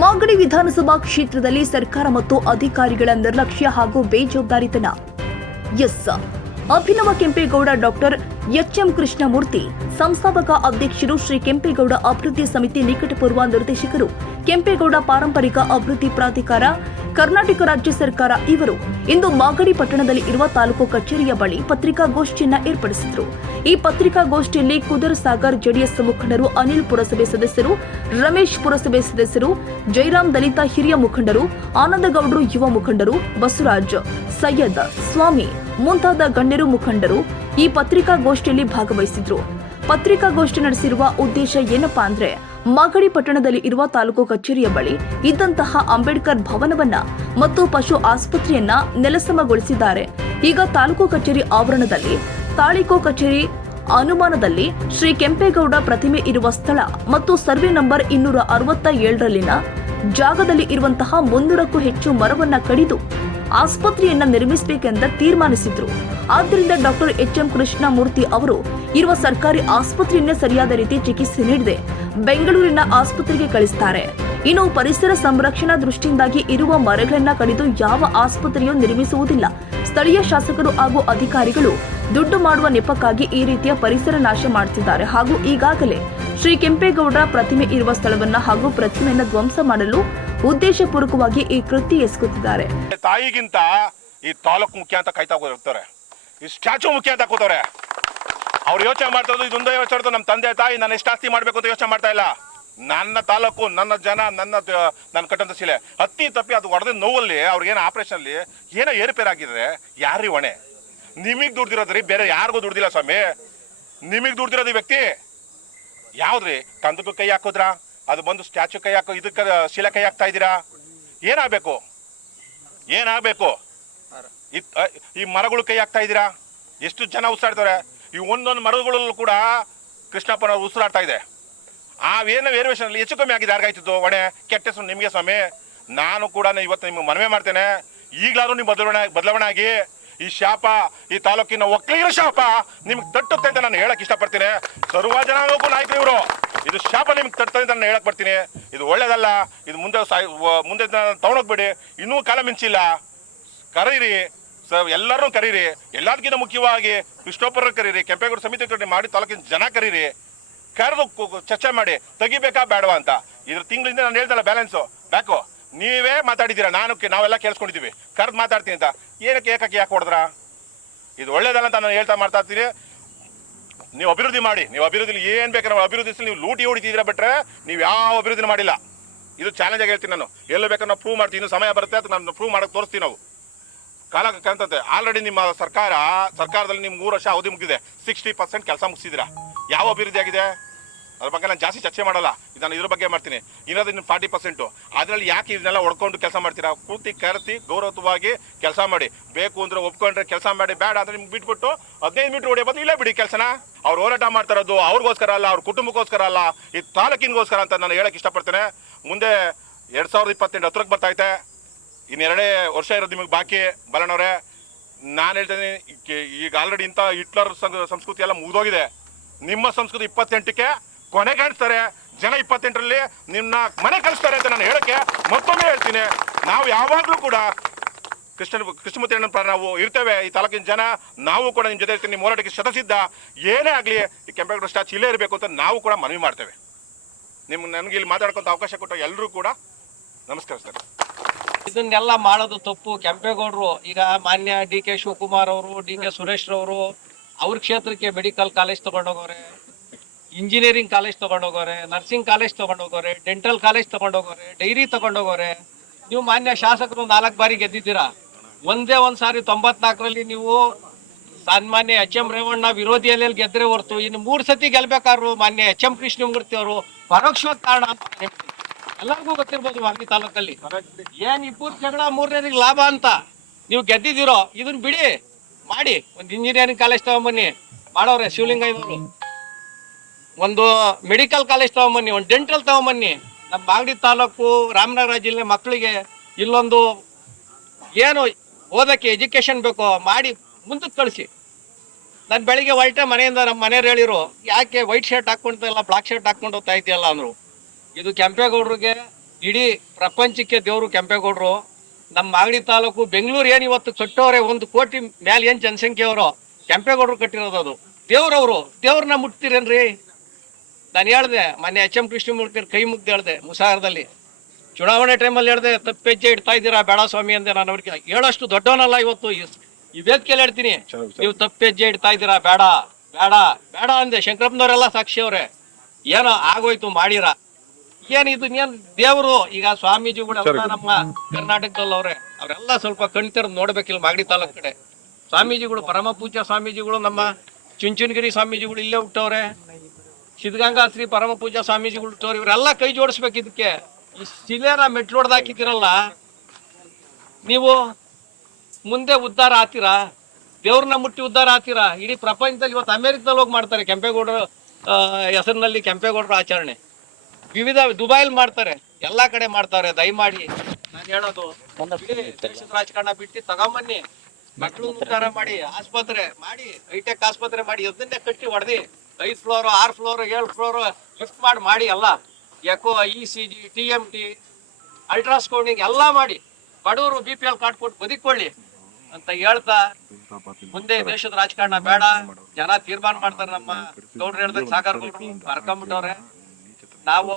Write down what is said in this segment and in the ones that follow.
ಮಾಗಡಿ ವಿಧಾನಸಭಾ ಕ್ಷೇತ್ರದಲ್ಲಿ ಸರ್ಕಾರ ಮತ್ತು ಅಧಿಕಾರಿಗಳ ನಿರ್ಲಕ್ಷ್ಯ ಹಾಗೂ ಬೇಜವಾಬ್ದಾರಿತನ. ಅಭಿನವ ಕೆಂಪೇಗೌಡ ಡಾಕ್ಟರ್ ಎಚ್ಎಂ ಕೃಷ್ಣಮೂರ್ತಿ ಸಂಸ್ಥಾಪಕ ಅಧ್ಯಕ್ಷರು, ಶ್ರೀ ಕೆಂಪೇಗೌಡ ಅಭಿವೃದ್ಧಿ ಸಮಿತಿ ನಿಕಟಪೂರ್ವ ನಿರ್ದೇಶಕರು, ಕೆಂಪೇಗೌಡ ಪಾರಂಪರಿಕ ಅಭಿವೃದ್ಧಿ ಪ್ರಾಧಿಕಾರ, ಕರ್ನಾಟಕ ರಾಜ್ಯ ಸರ್ಕಾರ ಇವರು ಇಂದು ಮಾಗಡಿ ಪಟ್ಟಣದಲ್ಲಿ ಇರುವ ತಾಲೂಕು ಕಚೇರಿಯ ಬಳಿ ಪತ್ರಿಕಾಗೋಷ್ಠಿಯನ್ನು ಏರ್ಪಡಿಸಿದರು. ಈ ಪತ್ರಿಕಾಗೋಷ್ಠಿಯಲ್ಲಿ ಕುದರಸಾಗರ್ ಜೆಡಿಎಸ್ ಮುಖಂಡರು, ಅನಿಲ್ ಪುರಸಭೆ ಸದಸ್ಯರು, ರಮೇಶ್ ಪುರಸಭೆ ಸದಸ್ಯರು, ಜೈರಾಮ್ ದಲಿತ ಹಿರಿಯ ಮುಖಂಡರು, ಆನಂದಗೌಡರು ಯುವ ಮುಖಂಡರು, ಬಸವರಾಜ್, ಸೈಯದ್, ಸ್ವಾಮಿ ಮುಂತಾದ ಗಣ್ಯರು ಮುಖಂಡರು ಈ ಪತ್ರಿಕಾಗೋಷ್ಠಿಯಲ್ಲಿ ಭಾಗವಹಿಸಿದ್ರು. ಪತ್ರಿಕಾಗೋಷ್ಠಿ ನಡೆಸಿರುವ ಉದ್ದೇಶ ಏನಪ್ಪಾ ಅಂದ್ರೆ, ಮಾಗಡಿ ಪಟ್ಟಣದಲ್ಲಿ ಇರುವ ತಾಲೂಕು ಕಚೇರಿಯ ಬಳಿ ಇದ್ದಂತಹ ಅಂಬೇಡ್ಕರ್ ಭವನವನ್ನ ಮತ್ತು ಪಶು ಆಸ್ಪತ್ರೆಯನ್ನ ನೆಲಸಮಗೊಳಿಸಿದ್ದಾರೆ. ಈಗ ತಾಲೂಕು ಕಚೇರಿ ಆವರಣದಲ್ಲಿ ತಾಲೂಕು ಕಚೇರಿ ಅನುಮಾನದಲ್ಲಿ ಶ್ರೀ ಕೆಂಪೇಗೌಡ ಪ್ರತಿಮೆ ಇರುವ ಸ್ಥಳ ಮತ್ತು ಸರ್ವೆ ನಂಬರ್ 267ರಲ್ಲಿನ ಜಾಗದಲ್ಲಿ ಇರುವಂತಹ 300ಕ್ಕೂ ಹೆಚ್ಚು ಮರವನ್ನ ಕಡಿದು ಆಸ್ಪತ್ರೆಯನ್ನ ನಿರ್ಮಿಸಬೇಕೆಂದು ತೀರ್ಮಾನಿಸಿದ್ರು. ಆದ್ದರಿಂದ ಡಾಕ್ಟರ್ ಎಚ್ಎಂ ಕೃಷ್ಣಮೂರ್ತಿ ಅವರು ಇರುವ ಸರ್ಕಾರಿ ಆಸ್ಪತ್ರೆಯನ್ನೇ ಸರಿಯಾದ ರೀತಿ ಚಿಕಿತ್ಸೆ ನೀಡದೆ ಬೆಂಗಳೂರಿನ ಆಸ್ಪತ್ರೆಗೆ ಕಳಿಸುತ್ತಾರೆ. ಇನ್ನು ಪರಿಸರ ಸಂರಕ್ಷಣಾ ದೃಷ್ಟಿಯಿಂದಾಗಿ ಇರುವ ಮರಗಳನ್ನ ಕಡಿದು ಯಾವ ಆಸ್ಪತ್ರೆಯೂ ನಿರ್ಮಿಸುವುದಿಲ್ಲ. ಸ್ಥಳೀಯ ಶಾಸಕರು ಹಾಗೂ ಅಧಿಕಾರಿಗಳು ದುಡ್ಡು ಮಾಡುವ ನೆಪಕ್ಕಾಗಿ ಈ ರೀತಿಯ ಪರಿಸರ ನಾಶ ಮಾಡುತ್ತಿದ್ದಾರೆ ಹಾಗೂ ಈಗಾಗಲೇ ಶ್ರೀ ಕೆಂಪೇಗೌಡ ಪ್ರತಿಮೆ ಇರುವ ಸ್ಥಳವನ್ನ ಹಾಗೂ ಪ್ರತಿಮೆಯನ್ನು ಧ್ವಂಸ ಮಾಡಲು ಉದ್ದೇಶಪೂರ್ವಕವಾಗಿ ಈ ಕೃತ್ಯ ಎಸಗುತ್ತಿದ್ದಾರೆ. ತಾಯಿಗಿಂತ ಈ ತಾಲೂಕು ಮುಖ್ಯ ಅಂತ ಕಾಯ್ತಾ ಹೋಗ್ತಾರೆ, ಈ ಸ್ಟ್ಯಾಚು ಮುಖ್ಯ ಅಂತ ಕೂತವ್ರೆ. ಅವ್ರು ಯೋಚನೆ ಮಾಡ್ತಾ ಇರೋದು ಇದೊಂದೇ ಯೋಚನೆ ಇರೋದು, ನಮ್ಮ ತಂದೆ ತಾಯಿ ನಾನು ಎಷ್ಟು ಆಸ್ತಿ ಮಾಡ್ಬೇಕು ಅಂತ ಯೋಚನೆ ಮಾಡ್ತಾ ಇಲ್ಲ. ನನ್ನ ತಾಲೂಕು, ನನ್ನ ಜನ, ನನ್ನ ಕಟ್ಟಂತ ಶಿಲೆ ಹತ್ತಿ ತಪ್ಪಿ ಅದು ಹೊಡೆದ ನೋವಲ್ಲಿ ಅವ್ರಿಗೇನು ಆಪರೇಷನ್ ಅಲ್ಲಿ ಏನೋ ಏರುಪೇರಾಗಿದ್ರೆ ಯಾರಿ ಹೊಣೆ? ನಿಮಗ್ ದುಡ್ದಿರೋದ್ರಿ, ಬೇರೆ ಯಾರಿಗೂ ದುಡ್ದಿಲ್ಲ ಸ್ವಾಮಿ. ನಿಮಗ್ ದುಡ್ದಿರೋದು ಈ ವ್ಯಕ್ತಿ ಯಾವ್ದ್ರಿ? ಕಂದಕ್ಕೂ ಕೈ ಹಾಕೋದ್ರ, ಅದು ಬಂದು ಸ್ಟ್ಯಾಚು ಕೈ ಹಾಕೋ, ಇದಕ್ಕೆ ಶಿಲೆ ಕೈ ಹಾಕ್ತಾ ಇದ್ದೀರಾ? ಏನಾಗಬೇಕು? ಈ ಮರಗಳು ಕೈ ಹಾಕ್ತಾ ಇದ್ದೀರಾ? ಎಷ್ಟು ಜನ ಉಸಿರಾಡ್ತಾರೆ? ಈ ಒಂದೊಂದು ಮರಗಳಲ್ಲೂ ಕೂಡ ಕೃಷ್ಣಪ್ಪನ ಉಸಿರಾಡ್ತಾ ಇದೆ. ಏನು ವೇರಿಯೇಷನ್ ಅಲ್ಲಿ ಹೆಚ್ಚು ಕಮ್ಮಿ ಆಗಿದೆ. ಯಾರಿಗಾಯ್ತಿದ್ದು ಹೊಣೆ? ಕೆಟ್ಟ ಹೆಸರು ನಿಮಗೆ ಸ್ವಾಮಿ. ನಾನು ಕೂಡ ಇವತ್ತು ನಿಮ್ಗೆ ಮನವಿ ಮಾಡ್ತೇನೆ, ಈಗಲಾದ್ರೂ ನೀವು ಬದಲಾವಣೆ ಆಗಿ ಈ ಶಾಪ, ಈ ತಾಲೂಕಿನ ಒಕ್ಕಲಿಗರ ಶಾಪ ನಿಮ್ಗೆ ತಟ್ಟುತ್ತೆ ಅಂತ ನಾನು ಹೇಳಕ್ ಇಷ್ಟಪಡ್ತೀನಿ. ಸರ್ವ ಜನಾಂಗಕ್ಕೂ ನಾಯಕರು ಇವರು. ಇದು ಶಾಪ ನಿಮ್ಗೆ ತಟ್ಟುತ್ತೆ ಅಂತ ನಾನು ಹೇಳಕ್ ಬರ್ತೀನಿ. ಇದು ಒಳ್ಳೇದಲ್ಲ. ಇದು ಮುಂದೆ ತಗೊಂಡೋಗ್ಬೇಡಿ. ಇನ್ನೂ ಕಾಲ ಮಿಂಚಿಲ್ಲ. ಕರೀರಿ, ಎಲ್ಲರೂ ಕರೀರಿ. ಎಲ್ಲದಕ್ಕಿಂತ ಮುಖ್ಯವಾಗಿ ಕೃಷ್ಣಪ್ಪರ ಕರೀರಿ, ಕೆಂಪೇಗೌಡ ಸಮಿತಿ ಮಾಡಿ ತಾಲೂಕಿನ ಜನ ಕರೀರಿ. ಕರೆದು ಚರ್ಚೆ ಮಾಡಿ ತೆಗಿಬೇಕಾ ಬೇಡವಾ ಅಂತ. ಇದ್ರ ತಿಂಗಳಿಂದ ನಾನು ಹೇಳ್ದಲ್ಲ ಬ್ಯಾಲೆನ್ಸು ಬ್ಯಾಕು ನೀವೇ ಮಾತಾಡಿದ್ದೀರಾ, ನಾವೆಲ್ಲ ಕೇಳಿಸ್ಕೊಂಡಿದ್ದೀವಿ. ಕರೆದು ಮಾತಾಡ್ತೀನಿ ಅಂತ ಏನಕ್ಕೆ ಯಾಕೆ ಹೊಡೆದ್ರ? ಇದು ಒಳ್ಳೇದಲ್ಲ ಅಂತ ನಾನು ಹೇಳ್ತಾ ಮಾಡ್ತಾ ಇರ್ತೀನಿ. ನೀವು ಅಭಿವೃದ್ಧಿ ಮಾಡಿ. ನೀವು ಅಭಿವೃದ್ಧಿ ಏನು ಬೇಕಾದ್ರೆ ನಾವು ಅಭಿವೃದ್ಧಿ ನೀವು ಲೂಟಿ ಹೊಡಿತಿದ್ದೀರಾ ಬಿಟ್ರೆ ನೀವು ಯಾವ ಅಭಿವೃದ್ಧಿನ ಮಾಡಿಲ್ಲ. ಇದು ಚಾಲೆಂಜ್ ಆಗಿ ಹೇಳ್ತೀನಿ ನಾನು. ಎಲ್ಲೋ ಬೇಕಾದ್ರೆ ನಾವು ಪ್ರೂವ್ ಮಾಡ್ತೀವಿ. ಇನ್ನು ಸಮಯ ಬರುತ್ತೆ ಅಂತ ನಾನು ಪ್ರೂವ್ ಮಾಡೋಕೆ ತೋರಿಸ್ತೀವಿ. ನಾವು ಕಾಲ ಕಂತಂತೆ ಆಲ್ರೆಡಿ ನಿಮ್ಮ ಸರ್ಕಾರದಲ್ಲಿ ನಿಮ್ಮ 3 ವರ್ಷ ಅವಧಿ ಮುಗಿದಿದೆ. 60% ಕೆಲಸ ಮುಗಿಸಿದ್ದೀರಾ. ಯಾವ ಅಭಿವೃದ್ಧಿ ಆಗಿದೆ? ಅದ್ರ ಬಗ್ಗೆ ನಾನು ಜಾಸ್ತಿ ಚರ್ಚೆ ಮಾಡಲ್ಲ. ನಾನು ಇದ್ರ ಬಗ್ಗೆ ಮಾಡ್ತೀನಿ. ಇನ್ನೊಂದು 40%. ಅದರಲ್ಲಿ ಯಾಕೆ ಇದನ್ನೆಲ್ಲ ಹೊಡ್ಕೊಂಡು ಕೆಲಸ ಮಾಡ್ತೀರಾ? ಕೂತಿ ಕರೆತಿ ಗೌರವವಾಗಿ ಕೆಲಸ ಮಾಡಿ. ಬೇಕು ಅಂದ್ರೆ ಒಪ್ಕೊಂಡ್ರೆ ಕೆಲಸ ಮಾಡಿ, ಬೇಡ ಅಂದ್ರೆ ನಿಮ್ಗೆ ಬಿಟ್ಬಿಟ್ಟು 15 ಮೀಟರ್ ಹೊಡೆಯ ಬದಲು ಇಲ್ಲೇ ಬಿಡಿ ಕೆಲಸನ. ಅವ್ರು ಹೋರಾಟ ಮಾಡ್ತಾರದು ಅವ್ರಿಗೋಸ್ಕರ ಅಲ್ಲ, ಅವ್ರ ಕುಟುಂಬಕ್ಕೋಸ್ಕರ ಅಲ್ಲ, ಈ ತಾಲೂಕಿನಗೋಸ್ಕರ ಅಂತ ನಾನು ಹೇಳಕ್ ಇಷ್ಟಪಡ್ತೇನೆ. ಮುಂದೆ 2028 ಹತ್ರಕ್ಕೆ ಬರ್ತೈತೆ. ಇನ್ನು 2 ವರ್ಷ ಇರೋದು ನಿಮಗೆ ಬಾಕಿ. ಬಲನವ್ರೆ, ನಾನು ಹೇಳ್ತೇನೆ, ಈಗ ಆಲ್ರೆಡಿ ಇಂಥ ಹಿಟ್ಲರ್ ಸಂಸ್ಕೃತಿ ಎಲ್ಲ ಮುಗಿದೋಗಿದೆ. ನಿಮ್ಮ ಸಂಸ್ಕೃತಿ 28ಕ್ಕೆ ಕೊನೆಗಾಣಿಸ್ತಾರೆ. ಜನ 28ರಲ್ಲಿ ನಿನ್ನ ಮನೆ ಕಳಿಸ್ತಾರೆ ಅಂತ ನಾನು ಹೇಳಕ್ಕೆ ಮತ್ತೊಮ್ಮೆ ಹೇಳ್ತೀನಿ. ನಾವು ಯಾವಾಗಲೂ ಕೂಡ ಕೃಷ್ಣಮೂರ್ತಿ ಅಣ್ಣನ ನಾವು ಇರ್ತೇವೆ. ಈ ತಾಲೂಕಿನ ಜನ ನಾವು ಕೂಡ ನಿಮ್ಮ ಜೊತೆ ಇರ್ತೀನಿ. ನಿಮ್ಮ ಹೋರಾಟಕ್ಕೆ ಶತಸಿದ್ಧ. ಏನೇ ಆಗಲಿ ಈ ಕೆಂಪೇಗೌಡ ಸ್ಟ್ಯಾಚು ಇಲ್ಲೇ ಇರಬೇಕು ಅಂತ ನಾವು ಕೂಡ ಮನವಿ ಮಾಡ್ತೇವೆ. ನನಗೆ ಇಲ್ಲಿ ಮಾತಾಡ್ಕೊಂತ ಅವಕಾಶ ಕೊಟ್ಟ ಎಲ್ಲರೂ ಕೂಡ ನಮಸ್ಕಾರ ಸರ್. ಇದನ್ನೆಲ್ಲ ಮಾಡೋದು ತಪ್ಪು. ಕೆಂಪೇಗೌಡರು ಈಗ ಮಾನ್ಯ ಡಿ ಕೆ ಶಿವಕುಮಾರ್ ಅವರು, ಡಿ ಕೆ ಸುರೇಶ್ ರವರು ಅವ್ರ ಕ್ಷೇತ್ರಕ್ಕೆ ಮೆಡಿಕಲ್ ಕಾಲೇಜ್ ತಗೊಂಡೋಗೋರೆ, ಇಂಜಿನಿಯರಿಂಗ್ ಕಾಲೇಜ್ ತಗೊಂಡೋಗೋರೆ, ನರ್ಸಿಂಗ್ ಕಾಲೇಜ್ ತಗೊಂಡೋಗೋರೆ, ಡೆಂಟಲ್ ಕಾಲೇಜ್ ತಗೊಂಡೋಗೋರೆ, ಡೈರಿ ತಗೊಂಡೋಗೋರೆ. ನೀವು ಮಾನ್ಯ ಶಾಸಕರು 4 ಬಾರಿ ಗೆದ್ದಿದ್ದೀರಾ. ಒಂದೇ ಸಾರಿ 94ರಲ್ಲಿ ನೀವು ಸನ್ಮಾನ್ಯ ಎಚ್ ಎಂ ರೇವಣ್ಣ ವಿರೋಧಿಯಲ್ಲಿ ಗೆದ್ರೆ ಹೊರತು ಇನ್ನು 3 ಸತಿ ಗೆಲ್ಬೇಕಾದ್ರು ಮಾನ್ಯ ಎಚ್ ಎಂ ಕೃಷ್ಣಮೂರ್ತಿ ಅವರು ಪರೋಕ್ಷವಾದ ಕಾರಣ ಅಂತ ಎಲ್ಲರಿಗೂ ಗೊತ್ತಿರ್ಬೋದು. ಮಾಗಡಿ ತಾಲೂಕಲ್ಲಿ ಏನ್ 2 ಜಗಳ 3ನೇದಿಗೆ ಲಾಭ ಅಂತ ನೀವು ಗೆದ್ದಿದ್ದೀರೋ. ಇದನ್ನ ಬಿಡಿ, ಮಾಡಿ. ಒಂದು ಇಂಜಿನಿಯರಿಂಗ್ ಕಾಲೇಜ್ ತಗೊಂಬನ್ನಿ, ಮಾಡೋರೆ ಶಿವಲಿಂಗಯ್ಯನವರು. ಒಂದು ಮೆಡಿಕಲ್ ಕಾಲೇಜ್ ತಗೊಂಬನ್ನಿ, ಒಂದು ಡೆಂಟಲ್ ತಗೊಂಬನ್ನಿ. ನಮ್ಮ ಮಾಗಡಿ ತಾಲೂಕು ರಾಮನಗರ ಜಿಲ್ಲೆ ಮಕ್ಕಳಿಗೆ ಇಲ್ಲೊಂದು ಏನು ಓದಕ್ಕೆ ಎಜುಕೇಶನ್ ಬೇಕೋ ಮಾಡಿ ಮುಂದಕ್ಕೆ ಕಳಿಸಿ. ನಾನು ಬೆಳಿಗ್ಗೆ ಹೊರಟೆ ಮನೆಯಿಂದ ನಮ್ಮ ಮನೆಯವ್ರು ಹೇಳಿರು, ಯಾಕೆ ವೈಟ್ ಶರ್ಟ್ ಹಾಕ್ಕೊಂತ ಇಲ್ಲ ಬ್ಲಾಕ್ ಶರ್ಟ್ ಹಾಕ್ಕೊಂಡು ಹೋಗ್ತಾ ಇದೆಯಲ್ಲ ಅಂದರು. ಇದು ಕೆಂಪೇಗೌಡರಿಗೆ ಇಡೀ ಪ್ರಪಂಚಕ್ಕೆ ದೇವರು ಕೆಂಪೇಗೌಡರು. ನಮ್ಮ ಮಾಗಡಿ ತಾಲೂಕು ಬೆಂಗಳೂರು ಏನು ಇವತ್ತು ಕಟ್ಟೋರೆ 1 ಕೋಟಿ ಮೇಲೆ ಏನು ಜನಸಂಖ್ಯೆ ಅವರು ಕೆಂಪೇಗೌಡರು ಕಟ್ಟಿರೋದು. ಅದು ದೇವ್ರವರು. ದೇವ್ರನ್ನ ಮುಟ್ತೀರೇನ್ರಿ? ನಾನು ಹೇಳ್ದೆ ಮೊನ್ನೆ ಎಚ್ ಎಂ ಕೃಷ್ಣಮೂರ್ತಿ ಕೈ ಮುಗ್ದು ಹೇಳ್ದೆ ಮುಸಾರದಲ್ಲಿ, ಚುನಾವಣೆ ಟೈಮಲ್ಲಿ ಹೇಳ್ದೆ ತಪ್ಪೆಜ್ಜೆ ಇಡ್ತಾ ಇದ್ದೀರಾ ಬೇಡ ಸ್ವಾಮಿ ಅಂದೆ. ನಾನು ಅವ್ರಿಗೆ ಹೇಳೋಷ್ಟು ದೊಡ್ಡವನಲ್ಲ ಇವತ್ತು ಈ ವೇದಿಕೆಯಲ್ಲಿ ಹೇಳ್ತೀನಿ, ನೀವು ತಪ್ಪೆಜ್ಜೆ ಇಡ್ತಾ ಇದ್ದೀರಾ ಬೇಡ ಬೇಡ ಬೇಡ ಅಂದೆ. ಶಂಕರಪ್ಪನವರೆಲ್ಲ ಸಾಕ್ಷಿ ಅವ್ರೆ. ಏನೋ ಆಗೋಯ್ತು ಮಾಡಿರ. ಏನ್ ಇದು ಏನ್ ದೇವ್ರು? ಈಗ ಸ್ವಾಮೀಜಿಗಳು ಎಲ್ಲ ನಮ್ಮ ಕರ್ನಾಟಕದಲ್ಲಿ ಅವ್ರೆ, ಅವರೆಲ್ಲ ಸ್ವಲ್ಪ ಕಣ್ತಿರೋದು ನೋಡ್ಬೇಕಿಲ್ಲ ಮಾಗಡಿ ತಾಲೂಕ್ ಕಡೆ. ಸ್ವಾಮೀಜಿಗಳು ಪರಮ ಪೂಜ್ಯ ಸ್ವಾಮೀಜಿಗಳು, ನಮ್ಮ ಚುಂಚನಗಿರಿ ಸ್ವಾಮೀಜಿಗಳು ಇಲ್ಲೇ ಹುಟ್ಟವ್ರೆ, ಸಿದ್ಧಗಂಗಾ ಶ್ರೀ ಪರಮ ಪೂಜ್ಯ ಸ್ವಾಮೀಜಿಗಳು ಹುಟ್ಟವ್ರೆ. ಇವರೆಲ್ಲ ಕೈ ಜೋಡಿಸ್ಬೇಕು ಇದಕ್ಕೆ. ಈ ಶಿಲೆನ ಮೆಟ್ಲೋಡ್ದು ಹಾಕಿದ್ದೀರಲ್ಲ ನೀವು, ಮುಂದೆ ಉದ್ಧಾರ ಆತೀರಾ? ದೇವ್ರನ್ನ ಮುಟ್ಟಿ ಉದ್ಧಾರ ಆತೀರಾ? ಇಡೀ ಪ್ರಪಂಚದಲ್ಲಿ ಇವತ್ತು ಅಮೆರಿಕದಲ್ಲಿ ಹೋಗಿ ಮಾಡ್ತಾರೆ ಕೆಂಪೇಗೌಡರ ಹೆಸರಿನಲ್ಲಿ ಕೆಂಪೇಗೌಡರ ಆಚರಣೆ. ವಿವಿಧ ದುಬೈಲ್ ಮಾಡ್ತಾರೆ, ಎಲ್ಲಾ ಕಡೆ ಮಾಡ್ತಾರೆ. ದಯಮಾಡಿ ನಾನು ಹೇಳೋದು, ದೇಶದ ರಾಜಕಾರಣ ಬಿಟ್ಟು ತಗೊಂಬನ್ನಿ, ಮಕ್ಕಳು ಉದ್ಧಾರ ಮಾಡಿ, ಆಸ್ಪತ್ರೆ ಮಾಡಿ, ಹೈಟೆಕ್ ಆಸ್ಪತ್ರೆ ಮಾಡಿ, ಅದನ್ನೇ ಕಟ್ಟಿ ಹೊಡೆದಿ 5 ಫ್ಲೋರ್ 6 ಫ್ಲೋರ್ 7 ಫ್ಲೋರ್ ಲಿಫ್ಟ್ ಮಾಡಿ ಎಲ್ಲ ಎಕೋ ECG TMT ಅಲ್ಟ್ರಾಸ್ಕೌಂಡಿಂಗ್ ಎಲ್ಲ ಮಾಡಿ ಬಡವರು BPL ಕಾರ್ಡ್ ಕೊಟ್ಟು ಬದುಕೊಳ್ಳಿ ಅಂತ ಹೇಳ್ತಾ, ಮುಂದೆ ದೇಶದ ರಾಜಕಾರಣ ಬೇಡ, ಜನ ತೀರ್ಮಾನ ಮಾಡ್ತಾರೆ. ನಮ್ಮ ಗೌಡ್ರು ಹೇಳ್ದಂಗೆ ಸಾಗರ್ ಗೌಡ್ರು ಬರ್ಕೊಂಬಿಟ್ಟವ್ರೆ. ನಾವು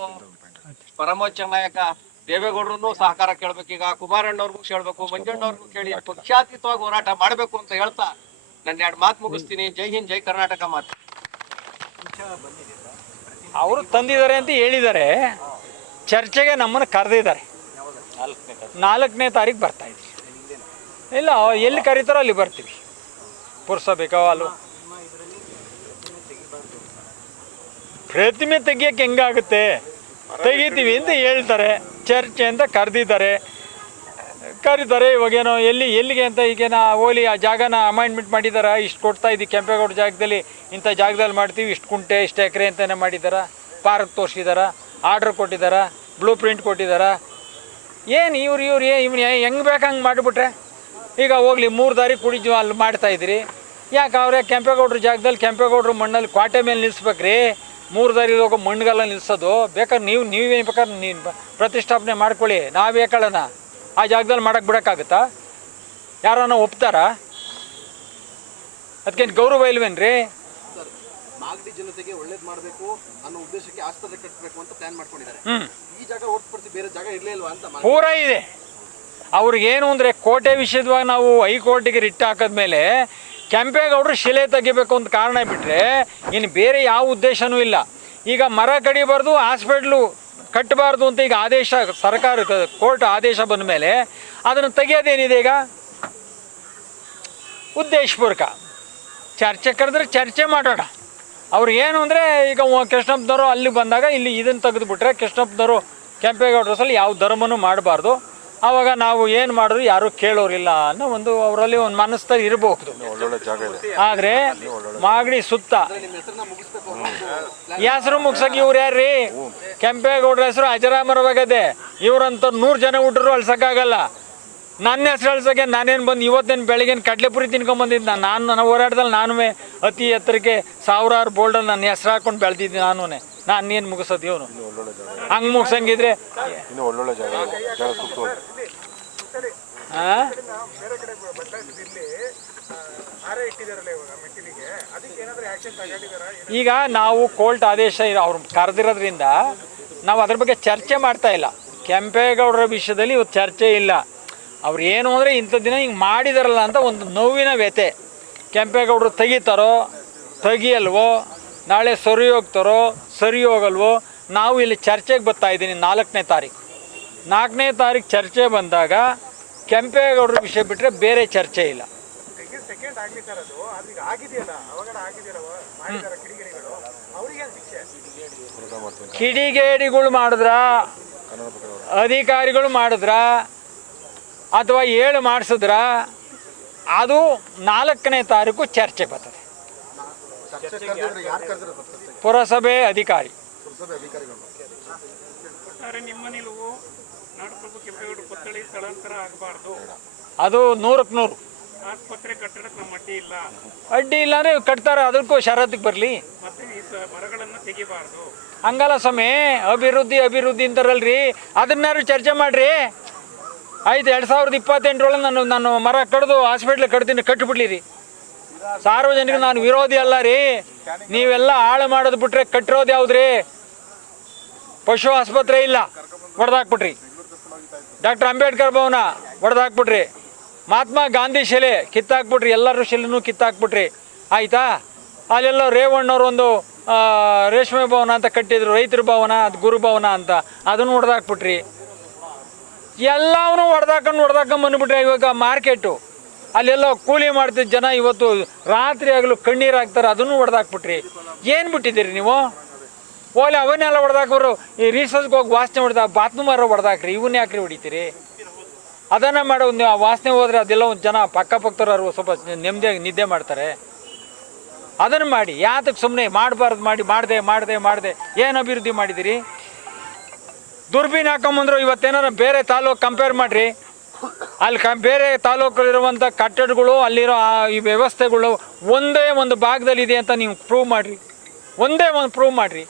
ಪರಮೋಚ್ಚ ನಾಯಕ ದೇವೇಗೌಡರನ್ನು ಸಹಕಾರ ಕೇಳ್ಬೇಕು, ಈಗ ಕುಮಾರಣ್ಣವ್ರಿಗೂ ಕೇಳ್ಬೇಕು, ಮಂಜಣ್ಣವ್ರಿಗೂ ಕೇಳಿ ಪಕ್ಷಾತೀತವಾಗಿ ಹೋರಾಟ ಮಾಡಬೇಕು ಅಂತ ಹೇಳ್ತಾ ನನ್ನ 2 ಮಾತು ಮುಗಿಸ್ತೀನಿ. ಜೈ ಹಿಂದ್, ಜೈ ಕರ್ನಾಟಕ. ಮಾತು ಅವರು ತಂದಿದ್ದಾರೆ ಅಂತ ಹೇಳಿದ್ದಾರೆ. ಚರ್ಚೆಗೆ ನಮ್ಮನ್ನು ಕರೆದಿದ್ದಾರೆ. 4ನೇ ತಾರೀಕು ಬರ್ತಾ ಇದ್ವಿ. ಇಲ್ಲ, ಎಲ್ಲಿ ಕರೀತಾರೋ ಅಲ್ಲಿ ಬರ್ತೀವಿ. ಪುರಸಭೆಗೋ ಅಲ್ಲೋ ಪ್ರತಿಮೆ ತೆಗಿಯೋಕ್ಕೆ ಹೆಂಗಾಗುತ್ತೆ, ತೆಗಿತೀವಿ ಅಂತ ಹೇಳ್ತಾರೆ. ಚರ್ಚೆ ಅಂತ ಕರೆದಿದ್ದಾರೆ. ಇವಾಗೇನೋ ಎಲ್ಲಿಗೆ ಅಂತ ಈಗೇನ ಓಲಿ ಆ ಜಾಗನ ಅಮಾಯಿಂಟ್ಮೆಂಟ್ ಮಾಡಿದಾರ, ಇಷ್ಟು ಕೊಡ್ತಾ ಇದ್ದೀವಿ ಕೆಂಪೇಗೌಡ ಜಾಗದಲ್ಲಿ, ಇಂಥ ಜಾಗದಲ್ಲಿ ಮಾಡ್ತೀವಿ, ಇಷ್ಟು ಕುಂಟೆ ಇಷ್ಟು ಎಕರೆ ಅಂತಲೇ ಮಾಡಿದಾರ. ಪಾರ್ಕ್ ತೋರಿಸಿದಾರ, ಆರ್ಡ್ರ್ ಕೊಟ್ಟಿದ್ದಾರ, ಬ್ಲೂ ಪ್ರಿಂಟ್ ಕೊಟ್ಟಿದ್ದಾರ. ಏನು ಇವ್ರು ಇವ್ನು ಹೆಂಗೆ ಬೇಕು ಹಂಗೆ ಮಾಡಿಬಿಟ್ರೆ ಈಗ ಹೋಗ್ಲಿ 3 ದಾರಿ ಕುಡಿಜು ಅಲ್ಲಿ ಮಾಡ್ತಾಯಿದ್ರಿ. ಯಾಕೆ ಅವರೇ ಕೆಂಪೇಗೌಡ್ರ ಜಾಗದಲ್ಲಿ ಕೆಂಪೇಗೌಡ್ರ ಮಣ್ಣಲ್ಲಿ ಕ್ವಾಟೆ ಮೇಲೆ ನಿಲ್ಲಿಸ್ಬೇಕ್ರಿ? 3 ದಾರಿ ಹೋಗೋ ಮಣ್ಣುಗೆಲ್ಲ ನಿಲ್ಲಿಸೋದು ಬೇಕಾದ್ರೆ ನೀವೇನು ಬೇಕಾದ್ರೆ ನೀನು ಪ್ರತಿಷ್ಠಾಪನೆ ಮಾಡ್ಕೊಳ್ಳಿ, ನಾವು ಯಾಕಳಣ ಆ ಜಾಗದಲ್ಲಿ ಮಾಡೋಕ್ಕೆ ಬಿಡೋಕ್ಕಾಗುತ್ತಾ? ಯಾರನ್ನ ಒಪ್ತಾರಾ? ಅದಕ್ಕೇನು ಗೌರವ ಇಲ್ವೇನ್ರಿ? ಮಾಗಡಿ ಜನತೆಗೆ ಒಳ್ಳೇದು ಮಾಡಬೇಕು ಅನ್ನೋ ಉದ್ದೇಶಕ್ಕೆ ಆಸ್ಪತ್ರೆ ಕಟ್ಟಬೇಕು ಅಂತ ಪ್ಲಾನ್ ಮಾಡ್ಕೊಂಡಿದ್ದಾರೆ. ಈ ಜಾಗ ಹೊರತುಪಡಿಸಿ ಬೇರೆ ಜಾಗ ಇರಲೇ ಇಲ್ವಾ ಅಂತ ಪೂರ ಇದೆ. ಅವ್ರಿಗೇನು ಅಂದರೆ ಕೋಟೆ ವಿಷಯದವಾಗ ನಾವು ಹೈಕೋರ್ಟಿಗೆ ರಿಟ್ ಹಾಕಿದ್ಮೇಲೆ ಕೆಂಪೇಗೌಡರು ಶಿಲೆ ತೆಗಿಬೇಕು ಅಂತ ಕಾರಣ ಬಿಟ್ಟರೆ ಇನ್ನು ಬೇರೆ ಯಾವ ಉದ್ದೇಶನೂ ಇಲ್ಲ. ಈಗ ಮರ ಕಡಿಬಾರ್ದು, ಹಾಸ್ಪಿಟ್ಲು ಕಟ್ಟಬಾರ್ದು ಅಂತ ಈಗ ಆದೇಶ ಸರ್ಕಾರ ಕೋರ್ಟ್ ಆದೇಶ ಬಂದ ಮೇಲೆ ಅದನ್ನು ತೆಗಿಯೋದೇನಿದೆ? ಈಗ ಉದ್ದೇಶಪೂರ್ವಕ ಚರ್ಚೆ ಕರೆದ್ರೆ ಚರ್ಚೆ ಮಾಡೋಣ. ಅವ್ರು ಏನು ಅಂದರೆ ಈಗ ಕೃಷ್ಣಪ್ಪನವರು ಅಲ್ಲಿ ಬಂದಾಗ ಇಲ್ಲಿ ಇದನ್ನು ತೆಗೆದುಬಿಟ್ರೆ ಕೃಷ್ಣಪ್ಪನವರು ಕೆಂಪೇಗೌಡರ ಸಲ ಯಾವ ಧರ್ಮನೂ ಮಾಡಬಾರ್ದು, ಆವಾಗ ನಾವು ಏನು ಮಾಡಿದ್ರು ಯಾರೂ ಕೇಳೋರಿಲ್ಲ ಅನ್ನೋ ಒಂದು ಅವರಲ್ಲಿ ಒಂದು ಮನಸ್ಸಲ್ಲಿ ಇರಬಹುದು. ಆದರೆ ಮಾಗಡಿ ಸುತ್ತ ಹೆಸರು ಮುಗ್ಸಕ್ಕೆ ಇವ್ರು ಯಾರ್ರೀ? ಕೆಂಪೇಗೌಡರ ಹೆಸರು ಅಜರಾಮರವಾಗದೆ. ಇವ್ರಂತ 100 ಜನ ಹುಟ್ಟರು ಅಳ್ಸೋಕ್ಕಾಗಲ್ಲ. ನನ್ನ ಹೆಸರು ಅಳ್ಸೋಕ್ಕೆ ನಾನೇನು ಬಂದು ಇವತ್ತೇನು ಬೆಳಗ್ಗೆ ಕಡಲೆಪುರಿ ತಿನ್ಕೊಂಬಂದಿದ್ದೆ. ನಾನು ಹೋರಾಟದಲ್ಲಿ ನಾನು ಅತಿ ಎತ್ತರಕ್ಕೆ 1000 ಬೋಲ್ಡಲ್ಲಿ ನನ್ನ ಹೆಸರು ಹಾಕೊಂಡು ಬೆಳೆದಿದ್ದೆ. ನಾನೇನು ಮುಗಿಸೋದು ಇವನು ಹಂಗೆ ಮುಗ್ಸಂಗಿದ್ರೆ ಈಗ ನಾವು ಕೋರ್ಟ್ ಆದೇಶ ಅವ್ರು ಕರೆದಿರೋದ್ರಿಂದ ನಾವು ಅದ್ರ ಬಗ್ಗೆ ಚರ್ಚೆ ಮಾಡ್ತಾ ಇಲ್ಲ. ಕೆಂಪೇಗೌಡರ ವಿಷಯದಲ್ಲಿ ಇವತ್ತು ಚರ್ಚೆ ಇಲ್ಲ. ಅವ್ರು ಏನು ಅಂದರೆ ಇಂಥ ದಿನ ಹಿಂಗೆ ಮಾಡಿದಾರಲ್ಲ ಅಂತ ಒಂದು ನೋವಿನ ವ್ಯಥೆ. ಕೆಂಪೇಗೌಡರು ತೆಗಿತಾರೋ ತೆಗಿಯಲ್ವೋ, ನಾಳೆ ಸರಿ ಹೋಗ್ತಾರೋ ಸರಿ ಹೋಗಲ್ವೋ, ನಾವು ಇಲ್ಲಿ ಚರ್ಚೆಗೆ ಬರ್ತಾ ಇದ್ದೀನಿ. 4ನೇ ತಾರೀಕು 4ನೇ ತಾರೀಕು ಚರ್ಚೆ ಬಂದಾಗ ಕೆಂಪೇಗೌಡರ ವಿಷಯ ಬಿಟ್ಟರೆ ಬೇರೆ ಚರ್ಚೆ ಇಲ್ಲ. ಕಿಡಿಗೇಡಿಗಳು ಮಾಡಿದ್ರ, ಅಧಿಕಾರಿಗಳು ಮಾಡಿದ್ರ, ಅಥವಾ 7 ಮಾಡಿಸಿದ್ರ, ಅದು 4ನೇ ತಾರೀಕು ಚರ್ಚೆ ಬರ್ತದೆ. ಪುರಸಭೆ ಅಧಿಕಾರಿ ಅದು 100ಕ್ಕೆ 100 ಆಸ್ಪತ್ರೆ ಕಟ್ಟಡಕ್ಕೆ ನಮ್ಮ ಅಡ್ಡಿ ಇಲ್ಲ. ಅಡ್ಡಿ ಇಲ್ಲ ಅಂದರೆ ಕಟ್ತಾರೆ, ಅದಕ್ಕೂ ಷರತ್ತಿಗೆ ಬರಲಿ. ಮತ್ತೆ ಈ ಮರಗಳನ್ನು ತೆಗಿಬಾರ್ದು. ಹಂಗಲ್ಲ ಸ್ವಾಮಿ, ಅಭಿವೃದ್ಧಿ ಅಭಿವೃದ್ಧಿ ಅಂತಾರಲ್ರಿ, ಅದನ್ನಾರು ಚರ್ಚೆ ಮಾಡ್ರಿ. ಆಯ್ತು, 2028 ನಾನು ಮರ ಕಡ್ದು ಹಾಸ್ಪಿಟ್ಲ್ ಕಟ್ಟಿಬಿಡ್ಲಿರಿ. ಸಾರ್ವಜನಿಕ ನಾನು ವಿರೋಧಿ ಅಲ್ಲ ರೀ. ನೀವೆಲ್ಲ ಹಾಳು ಮಾಡೋದು ಬಿಟ್ರೆ ಕಟ್ಟಿರೋದು ಯಾವ್ದ್ರಿ? ಪಶು ಆಸ್ಪತ್ರೆ ಇಲ್ಲ, ಹೊಡೆದಾಕ್ಬಿಟ್ರಿ. ಡಾಕ್ಟರ್ ಅಂಬೇಡ್ಕರ್ ಭವನ ಹೊಡೆದಾಕ್ಬಿಟ್ರಿ. ಮಹಾತ್ಮ ಗಾಂಧಿ ಶಿಲೆ ಕಿತ್ತಾಕ್ಬಿಟ್ರಿ. ಎಲ್ಲರೂ ಶಿಲೆನೂ ಕಿತ್ತಾಕ್ಬಿಟ್ರಿ. ಆಯ್ತಾ? ಅಲ್ಲೆಲ್ಲೋ ರೇವಣ್ಣವ್ರು ಒಂದು ರೇಷ್ಮೆ ಭವನ ಅಂತ ಕಟ್ಟಿದ್ರು, ರೈತರ ಭವನ, ಅದು ಗುರು ಭವನ ಅಂತ, ಅದನ್ನು ಹೊಡೆದಾಕ್ಬಿಟ್ರಿ. ಎಲ್ಲವನ್ನೂ ಹೊಡೆದಾಕೊಂಡು ಬಂದುಬಿಟ್ರೆ ಇವಾಗ ಮಾರ್ಕೆಟು ಅಲ್ಲೆಲ್ಲೋ ಕೂಲಿ ಮಾಡ್ತಿದ್ದ ಜನ ಇವತ್ತು ರಾತ್ರಿ ಆಗಲು ಕಣ್ಣೀರು ಹಾಕ್ತಾರೆ, ಅದನ್ನು ಹೊಡೆದಾಕ್ಬಿಟ್ರಿ. ಏನು ಬಿಟ್ಟಿದ್ದೀರಿ ನೀವು? ಓಲೆ ಅವನ್ನೆಲ್ಲ ಹೊಡೆದಾಕೋರು. ಈ ರೀಸರ್ಚ್ಗೆ ಹೋಗಿ ವಾಸನೆ ಹೊಡೆದ ಬಾತ್ನು ಮರ ಹೊಡೆದಾಕ್ರಿ, ಇವನ್ನ ಯಾಕ್ರಿ ಹೊಡಿತೀರಿ? ಅದನ್ನು ಮಾಡೋದು ನೀವು. ಆ ವಾಸನೆ ಹೋದರೆ ಅದೆಲ್ಲ ಒಂದು ಜನ ಪಕ್ಕದವ್ರು ಸ್ವಲ್ಪ ನೆಮ್ಮದಿಯಾಗಿ ನಿದ್ದೆ ಮಾಡ್ತಾರೆ. ಅದನ್ನು ಮಾಡಿ. ಯಾತಕ್ಕೆ ಸುಮ್ಮನೆ ಮಾಡಬಾರ್ದು ಮಾಡಿದೆ ಏನು ಅಭಿವೃದ್ಧಿ ಮಾಡಿದ್ದೀರಿ? ದುರ್ಬೀನ್ ಹಾಕೊಂಬಂದ್ರು. ಇವತ್ತೇನಾರ ಬೇರೆ ತಾಲೂಕು ಕಂಪೇರ್ ಮಾಡಿರಿ. ಅಲ್ಲಿ ಬೇರೆ ತಾಲೂಕಲ್ಲಿರುವಂಥ ಕಟ್ಟಡಗಳು, ಅಲ್ಲಿರೋ ಈ ವ್ಯವಸ್ಥೆಗಳು ಒಂದೇ ಒಂದು ಭಾಗದಲ್ಲಿದೆ ಅಂತ ನೀವು ಪ್ರೂವ್ ಮಾಡಿರಿ. ಒಂದೇ ಒಂದು ಪ್ರೂವ್ ಮಾಡಿರಿ.